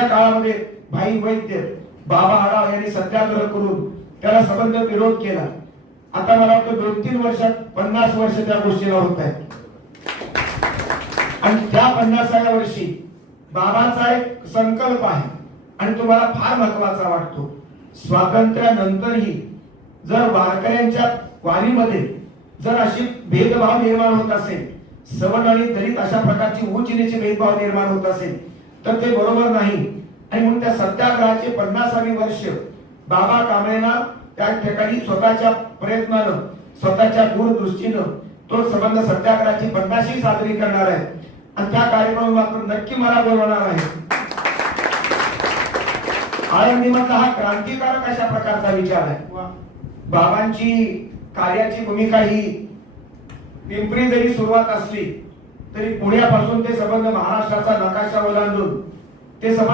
जुन्या काळामध्ये भाई वैद्य बाबा आढाव यांनी सत्याग्रह करून त्याला सबंध विरोध केला. आता मला वाटतं 2-3 वर्षात 50 वर्ष त्या गोष्टीला होत आहेत. आणि त्या 50व्या वर्षी बाबांचा एक संकल्प आहे आणि तो मला फार महत्वाचा वाटतो. स्वातंत्र्यानंतरही जर वारकऱ्यांच्या वारीमध्ये जर अशी भेदभाव निर्माण होत असेल, सवर्ण आणि दलित अशा प्रकारची उंच नीच भेदभाव निर्माण होत असेल तर ते बरोबर नाही. आणि म्हणून त्या सत्याग्रहाचे 50वी वर्ष बाबा कांबळेंना त्या ठिकाणी स्वतःच्या प्रयत्नानं स्वतःच्या दूरदृष्टीनं तो संबंध सत्याग्रहाची 50वी साजरी करणार आहे. आणि त्या कार्यक्रमात मात्र नक्की मला बोलवणार आहे. आळंदीमधला हा क्रांतिकारक अशा प्रकारचा विचार आहे. बाबांची कार्याची भूमिका ही पिंपरी जरी सुरुवात असली तरी पुण्यापासून ते संबंध महाराष्ट्राचा नकाशा ओलांडून ते संबंध